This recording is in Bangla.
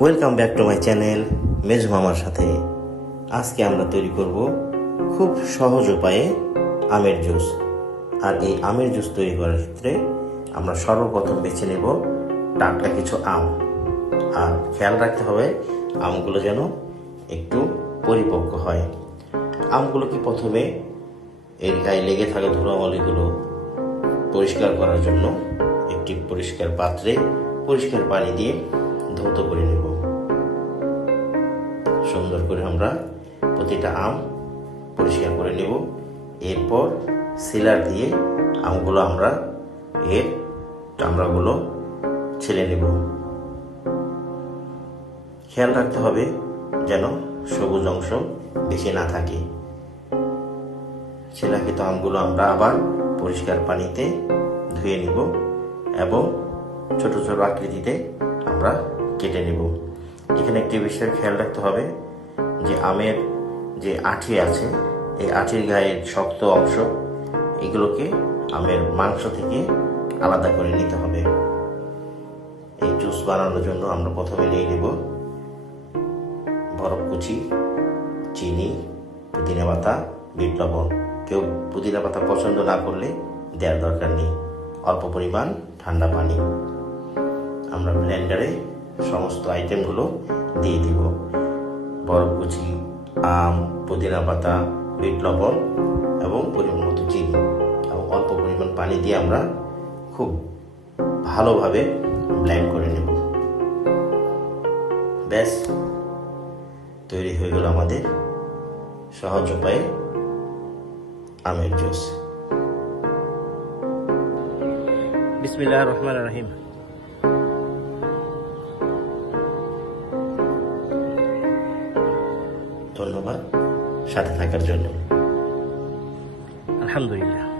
Welcome back to my channel মেজু মামার সাথে। আজকে আমরা তৈরি করব খুব সহজ উপায়ে আমের জুস। আর এই আমের জুস তৈরি করার ক্ষেত্রে আমরা সর্বপ্রথম বেছে নেব টাটকা কিছু আম। আর খেয়াল রাখতে হবে আমগুলো যেন একটু পরিপক্ক হয়। আমগুলোকে প্রথমে এর গায়ে লেগে থাকা ধুলোবালিগুলো পরিষ্কার করার জন্য একটি পরিষ্কার পাত্রে পরিষ্কার পানি দিয়ে ধৌত করে নেব। সুন্দর করে আমরা প্রতিটা আম পরিষ্কার করে নেব। এরপর সিলার দিয়ে আমগুলো আমরা এর চামড়াগুলো ছেলে নেব। খেয়াল রাখতে হবে যেন সবুজ অংশ বেশি না থাকে। ছেলাকৃত আমগুলো আমরা আবার পরিষ্কার পানিতে ধুয়ে নিব এবং ছোট ছোট আকৃতিতে আমরা কেটে নেব। এখানে একটি বিষয় খেয়াল রাখতে হবে যে আমের যে আঁটি আছে, এই আঁটির গায়ের শক্ত অংশ এগুলোকে আমের মাংস থেকে আলাদা করে নিতে হবে। এই জুস বানানোর জন্য আমরা প্রথমে নিয়ে নেব বরফ কুচি, চিনি, পুদিনা পাতা, বিট লবণ। কেউ পুদিনা পাতা পছন্দ না করলে দেওয়ার দরকার নেই। অল্প পরিমাণ ঠান্ডা পানি। আমরা ব্লেন্ডারে সমস্ত আইটেমগুলো দিয়ে দিব। বরফ কুচি, আম, পুদিনা পাতা, বিট লবণ এবং পরিমাণ মতো চিনি এবং অল্প পরিমাণ পানি দিয়ে আমরা খুব ভালোভাবে ব্লেন্ড করে নেব। ব্যাস তৈরি হয়ে গেল আমাদের সহজ উপায়ে আমের জুস। বিসমিল্লাহির রহমানির রহিম। ধন্যবাদ সাথে থাকার জন্য। আলহামদুলিল্লাহ।